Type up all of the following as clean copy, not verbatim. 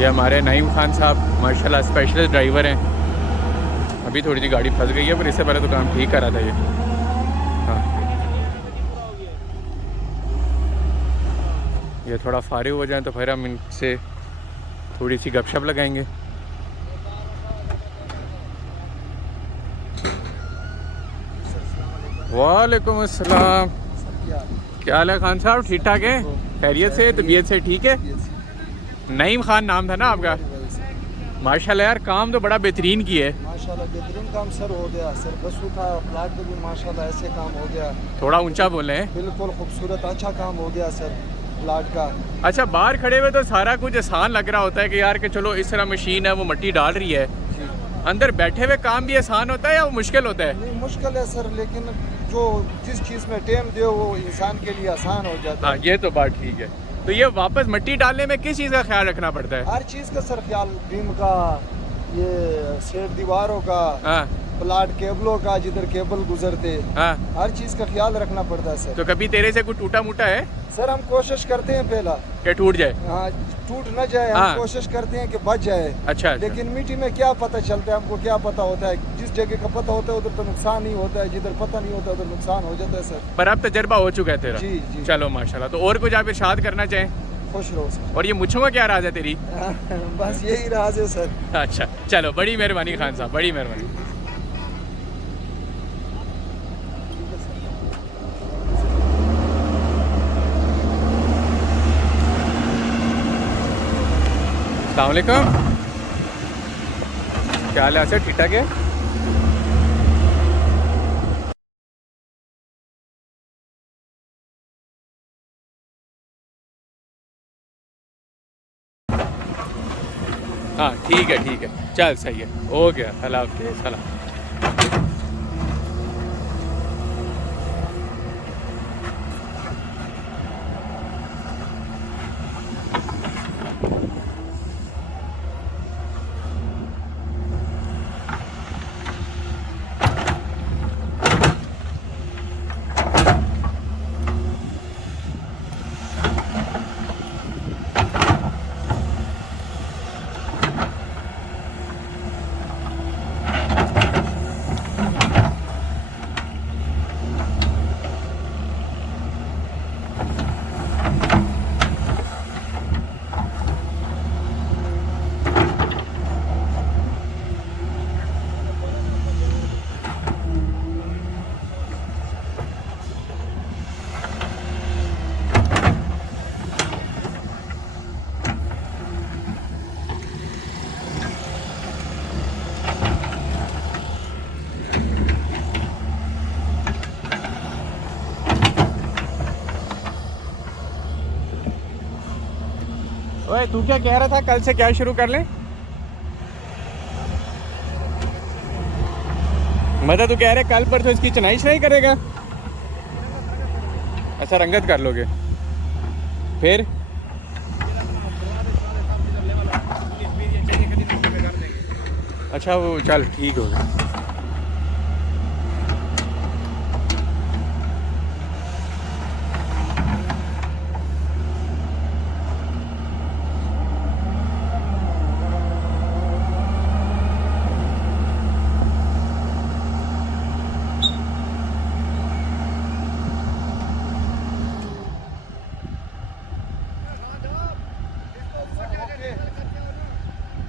ये हमारे नईम खान साहब माशाल्लाह स्पेशलिस्ट ड्राइवर हैं। अभी थोड़ी सी गाड़ी फंस गई है पर इससे पहले तो काम ठीक करा था ये। हाँ, ये थोड़ा फारिग हो जाए तो फिर हम इनसे थोड़ी सी गपशप लगाएंगे। वालेकुम अस्सलाम। क्या हाल है खान साहब? ठीक ठाक है? खैरियत से? तबीयत से ठीक है? नईम खान नाम था ना आपका? माशाल्लाह यार काम तो बड़ा बेहतरीन की है। माशाल्लाह बेहतरीन काम सर हो गया सर। बस था प्लाट में भी माशाल्लाह ऐसे काम हो गया। थोड़ा ऊंचा बोले हैं। बिल्कुल खूबसूरत अच्छा काम हो गया सर प्लाट का। अच्छा, बाहर खड़े हुए तो सारा कुछ आसान लग रहा होता है कि यार कि चलो इस तरह मशीन है वो मिट्टी डाल रही है। अंदर बैठे हुए काम भी आसान होता है या वो मुश्किल होता है? नहीं मुश्किल है सर, लेकिन जो जिस चीज़ में टाइम दे वो इंसान के लिए आसान हो जाता है। हाँ, ये तो बात ठीक है। तो ये वापस मिट्टी डालने में किस चीज़ का ख्याल रखना पड़ता है? हर चीज़ का सर ख्याल, बीम का, ये सेट दीवारों का, हाँ प्लाट केबलों का, जिधर केबल गुजरते, हाँ। हर चीज़ का ख्याल रखना पड़ता है सर। तो कभी तेरे से कुछ टूटा मूटा है सर हम कोशिश करते हैं पहला कि टूट जाए? हाँ, टूट न जाए, हाँ। हम कोशिश करते हैं कि बच जाए। अच्छा, लेकिन मिट्टी में क्या पता चलता है, हमको क्या पता होता है? जिस जगह का पता होता है उधर तो नुकसान नहीं होता है, जिधर पता नहीं होता उधर नुकसान हो जाता है सर। पर अब तजर्बा हो चुका है तेरा। जी जी। चलो माशाल्लाह। तो और कुछ आप इरशाद करना चाहें? खुश रहो सर। और ये मुझों का क्या राज है तेरी? बस यही राज है सर। अच्छा चलो, बड़ी मेहरबानी खान साहब, बड़ी मेहरबानी। अस्सलाम वालेकुम। क्या हाल है सर? ठीक ठाक है? हाँ ठीक है ठीक है, चल सही है, हो गया। अल्लाह हाफ़िज़। सलाम। ओए तू क्या कह रहा था? कल से क्या शुरू कर लें? मतलब तू कह रहे कल पर तो इसकी चनाई शनाई करेगा? अच्छा, रंगत कर लोगे फिर? अच्छा वो चल ठीक हो गया।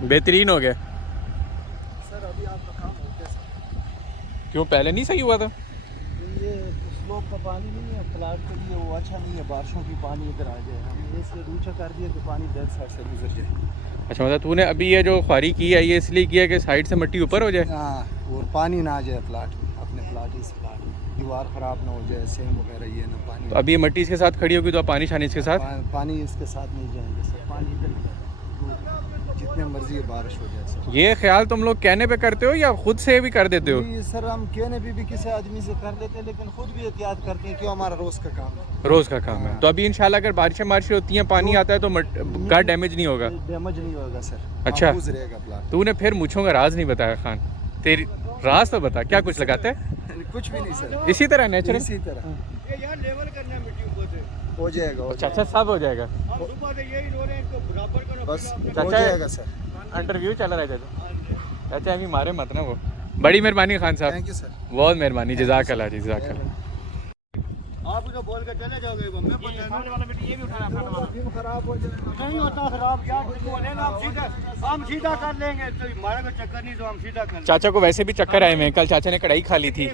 बेहतरीन हो गया। सर अभी आपका काम हो गया सर। क्यों पहले नहीं सही हुआ था? ये स्लोप का पानी नहीं है प्लाट के लिए, वो अच्छा नहीं है। बारिशों की पानी इधर आ जाए, हमने इसलिए ऊंचा कर दिया कि पानी डेड साइड से गुजर जाए। अच्छा, मतलब तूने अभी ये जो ख्वारी की है ये इसलिए किया कि साइड से मिट्टी ऊपर हो जाए? हाँ, और पानी ना आ जाए प्लाट में, अपने प्लाट इस प्लाट में दीवार ख़राब ना हो जाए, सेम वगैरह ये ना पानी। तो अभी ये मिट्टी इसके साथ खड़ी होगी तो पानी शानी इसके साथ? पानी इसके साथ नहीं जाएंगे सर, पानी इधर ही जाएगा। जितने मर्जी बारिश हो जाए सर। ये ख्याल तुम लोग कहने पे करते हो या खुद से भी कर देते हो? नहीं सर, हम कहने भी किसी आदमी से कर लेते हैं, लेकिन खुद भी एहतियात करते हैं, क्यों हमारा रोज़ का काम है। रोज़ का काम है। तो अभी इंशाल्लाह अगर बारिशें होती हैं, पानी आता है तो घर डैमेज नहीं होगा? डैमेज नहीं होगा सर। अच्छा, महफूज रहेगा प्लाट। तूने फिर मुझों का राज नहीं बताया खान। तेरी राज तो बता, क्या कुछ लगाते हैं? कुछ भी नहीं सर, इसी तरह नेचुरल? इसी तरह। ये यार लेवल करना है मिट्टी ऊपर से। हो जाएगा, हो चाचा सब हो जाएगा। बस हो चाचा जाएगा सर। इंटरव्यू चल रहा है चाचा। चाचा अभी मारे मत ना वो। बड़ी मेहरबानी खान साहब, थैंक यू सर। बहुत मेहरबानी, जज़ाकल्लाह जी, जज़ाकल्लाह। आप जो बोल के चले जाओगे मैं सामने वाला बेटी ये भी उठाना खराब हो जाएगा। नहीं होता खराब, क्या बोलेगा, हम सीधा कर लेंगे, तो हमारा कोई चक्कर नहीं, तो हम सीधा कर लेंगे। चाचा को वैसे भी चक्कर आए हैं, कल चाचा ने कढ़ाई खा ली थी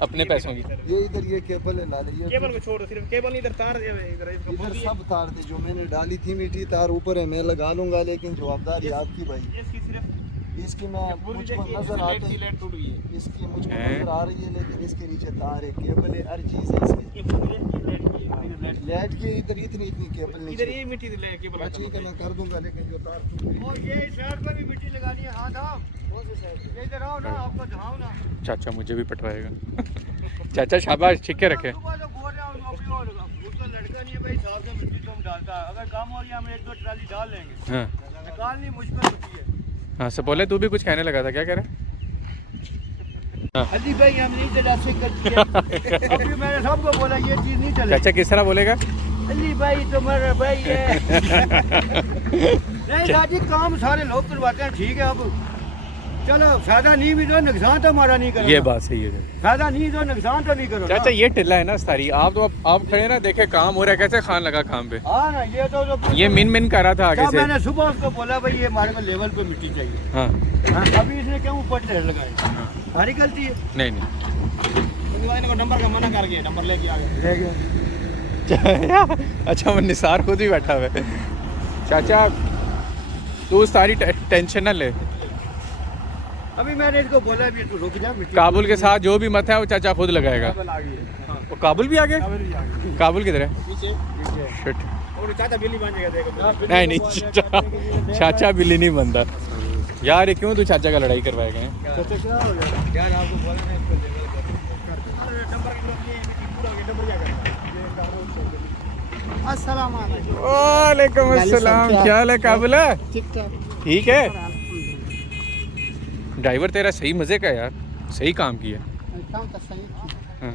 अपने पैसों की। ये इधर ये केबल है, ला लीजिए। केबल को छोड़ो, सिर्फ केबल नहीं, इधर तार इधर सब तार थे जो मैंने डाली थी, मिट्टी तार ऊपर है, मैं लगा लूंगा, लेकिन जवाबदारी आपकी भाई। इसकी सिर्फ इसकी मैं मुझको नजर आती है, टूट गई है। इसकी मुझको नजर आ रही है, लेकिन इसके नीचे तार है, केबल है, हर चीज है इसकी। लाइट की इधर इतनी केबल नहीं इधर ये मिट्टी केबल ठीक है, मैं कर दूंगा, लेकिन जो तार टूट गई। और ये साइड पे भी मिट्टी लगानी है। हाँ साहब, कौन से साइड? इधर आओ ना, आपको दिखाओ ना। चाचा मुझे भी पटवाएगा। चाचा शाबाश, ठीक है रखे। सुबह तो बोल रहा हूँ नौकरी हो लगा, उसका लड़का नहीं है भाई, साहब से मिट्टी तुम डालता है, अगर काम हो रही है हम 1-2 ट्राली डाल लेंगे, हाँ निकालनी मुश्किल होती है। हाँ, सब बोले, तू भी कुछ कहने लगा था, क्या कह रहा है? अली भाई हम नहीं चला सकते, अभी मैंने सबको बोला ये चीज नहीं चलेगी। चाचा किस तरह बोलेगा? अली भाई तुम्हारा भाई है। नहीं दादी, काम सारे लोग करवाते हैं, ठीक है। अब चलो, फायदा नहीं भी तो नुकसान तो हमारा नहीं करो। ये बात सही है फायदा नहीं तो नुकसान तो नहीं करो चाचा। ये टिल्ला है ना सारी, आप तो आप खड़े ना, देखे काम हो रहा है, कैसे खान लगा काम पे। हाँ ना, ये तो ये मिन कर रहा था आगे से। मैंने सुबह उसको बोला भाई ये हमारे को लेवल पे मिट्टी चाहिए। हाँ अभी इसने क्यों ऊपर ढेर लगाए? हमारी गलती है। नहीं नहीं, नंबर का मना कर गया, नंबर लेके आ गए। अच्छा वो निसार खुद ही बैठा हुआ है। चाचा तू सारी टेंशन ना ले, अभी मैंने इसको बोला भी तू रुक जा, मिट्टी काबुल के साथ जो भी मत है वो चाचा खुद लगाएगा। आ गई है। वो काबुल भी आ गया? काबुल किधर है? पीछे शिट। और चाचा बिल्ली बन जाएगा, देखो। नहीं नहीं, चाचा बिल्ली नहीं बनता यार। ये क्यों तू चाचा का लड़ाई करवाएगा? चाचा क्या हो गया यार, आपको बोला ना इसको लेवल कर। नंबर की लोग ये मिट्टी पूरा हो गया, नंबर क्या करना? अस्सलाम वालेकुम। वालेकुम अस्सलाम, क्या हाल है काबुल? ठीक ठाक, ठीक है। ड्राइवर तेरा सही मजे का यार, सही काम किया। काम तो सही। हाँ।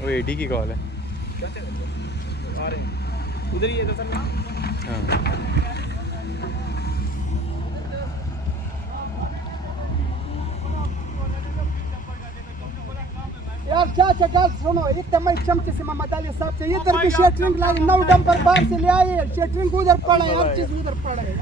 वो एडी की कॉल है। उधर ही है तो सर ना। हाँ। यार चाचा गाल सुनो, इतना मैं चमचे से मोहम्मद अली साहब से इधर भी शेटरिंग लाई, 9 डंपर बाहर से ले आए, शेटरिंग उधर पड़ा है, हर चीज उधर पड़ा है।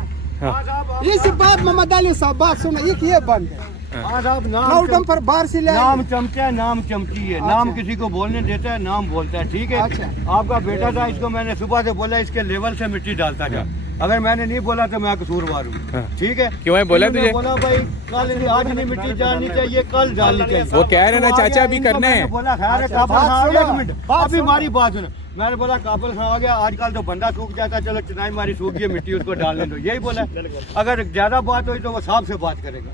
इस बात मोहम्मद अली साहब बात सुनो, ये बंद है। हाँ साहब, 9 डंपर बाहर से ले आए। नाम चमचा है, नाम चमची है। नाम किसी को बोलने देता है, नाम बोलता है, ठीक है। अच्छा। आपका बेटा था, इसको मैंने सुबह से बोला इसके लेवल से मिट्टी डालता जा। अगर मैंने नहीं बोला तो मैं कसूरवार हूँ, ठीक है। क्यों है बोला तुझे? बोला भाई कल आज नहीं मिट्टी डालनी चाहिए, कल डालनी चाहिए। वो कह रहे ना चाचा अभी करने हैं। बोला खैर है, काबुल खां आ गया, एक मिनट अभी हमारी बात सुनो। मैंने बोला काबुल खां आ गया, आजकल तो बंदा सूख जाता, चलो चुनाई मारी सूख गई, मिट्टी उसको डालने दो, यही बोला। अगर ज्यादा बात हुई तो वो साहब से बात करेगा।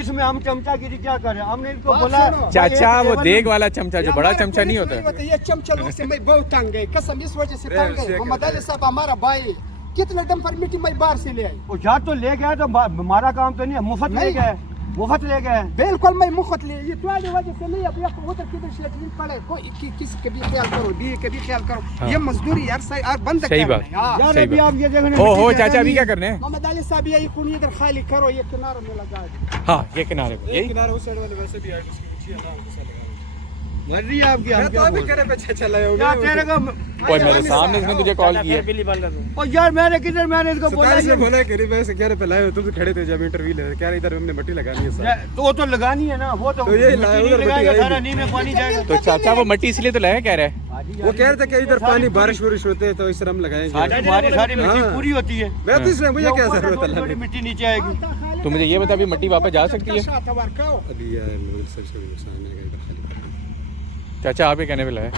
इसमें हम चमचागिरी क्या करें? हमने इनको बोला चाचा वो देग वाला चमचा, जो बड़ा चमचा नहीं होता। ये चमचा लोग से मैं बहुत तंग है, कसम इस वजह से तंग है। मोहम्मद अली साहब हमारा भाई, कितने डंपर मिट्टी मैं बाहर से ले आई। वो जा तो ले गया, तो हमारा काम तो नहीं है, मुफ्त ले गए, मुफ्त ले गए। बिल्कुल मैं मुफ्त ले, ये तुम्हारी वजह से नहीं। अब उधर किधर शेटरिंग पड़े, कोई किस के भी ख्याल करो, दी के भी ख्याल करो। ये मजदूरी यार सही और बंद सही बात। यार सही अभी बात। आप ये देखो ओहो चाचा अभी क्या करने हैं? मोहम्मद अली साहब ये खून इधर खाली करो, ये किनारे में लगा दो। हाँ ये किनारे पे, यही किनारा उस साइड वाले वैसे भी है, उसकी नीचे है, मर्जी है आपकी। हम क्या बोल रहे हैं? चला क्या तेरे को कोई मेरे सामने इसने तुझे कॉल किया। और यार मैंने किधर, मैंने इसको बोला से बोला कि रिवर्स 11 पे लाए हो, तुम तो खड़े थे जब इंटरव्यू ले, कह रहे इधर हमने मिट्टी लगानी है सर। तो लगानी है ना, वो तो ये लाए, उधर लगाएगा, मिट्टी सारा आएगी। नींव में पानी जाएगा। तो चाचा वो मट्टी इसलिए तो लाया कह रहा है। वो कह रहे थे कि इधर पानी बारिश वारिश होते है तो इस तरह हम लगाएंगे। हमारी सारी मिट्टी हाँ। पूरी होती है, मैं तो इसलिए मुझे क्या ऊपर से जरूरत थोड़ी थोड़ी है मिट्टी नीचे आएगी। तो मुझे ये बता अभी मट्टी वापस जा सकती है? अभी यार लोग सबसे नुकसान है इधर खाली। चाचा आप ही कहने पे लाए,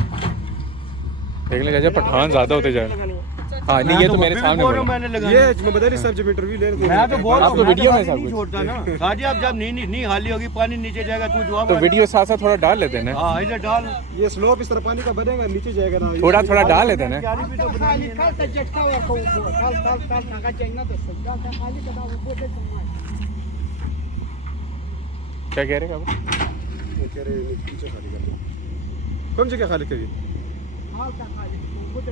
देख ले चाचा पठान ज्यादा होते जा रहे हैं। हाँ नहीं ये तो मेरे सामने बोला। मैंने लगाया ये मोहम्मद अली साहब जब इंटरव्यू ले रहे थे, मैं तो बोल रहा हूँ, आपको मैं वीडियो तो में सब नहीं कुछ। छोड़ता ना हाजी। आप जब नी खाली होगी पानी नीचे जाएगा तू जवाब तो वीडियो साथ साथ थोड़ा डाल लेते हैं ना, हाँ इधर डाल ये स्लोप इस तरह पानी का बनेगा, नीचे जाएगा ना। थोड़ा थोड़ा डाल लेते हैं ना। क्यारी भी तो बनानी है ना। Kalta jetka wa ko bo. Kal naga jayna to sab. Kalta khali kada wo bote tumai. क्या कह रहे हैं आप? ये कह रहे हैं नीचे खाली कर दो। कौन सी क्या खाली करिए? Kalta khali. Bote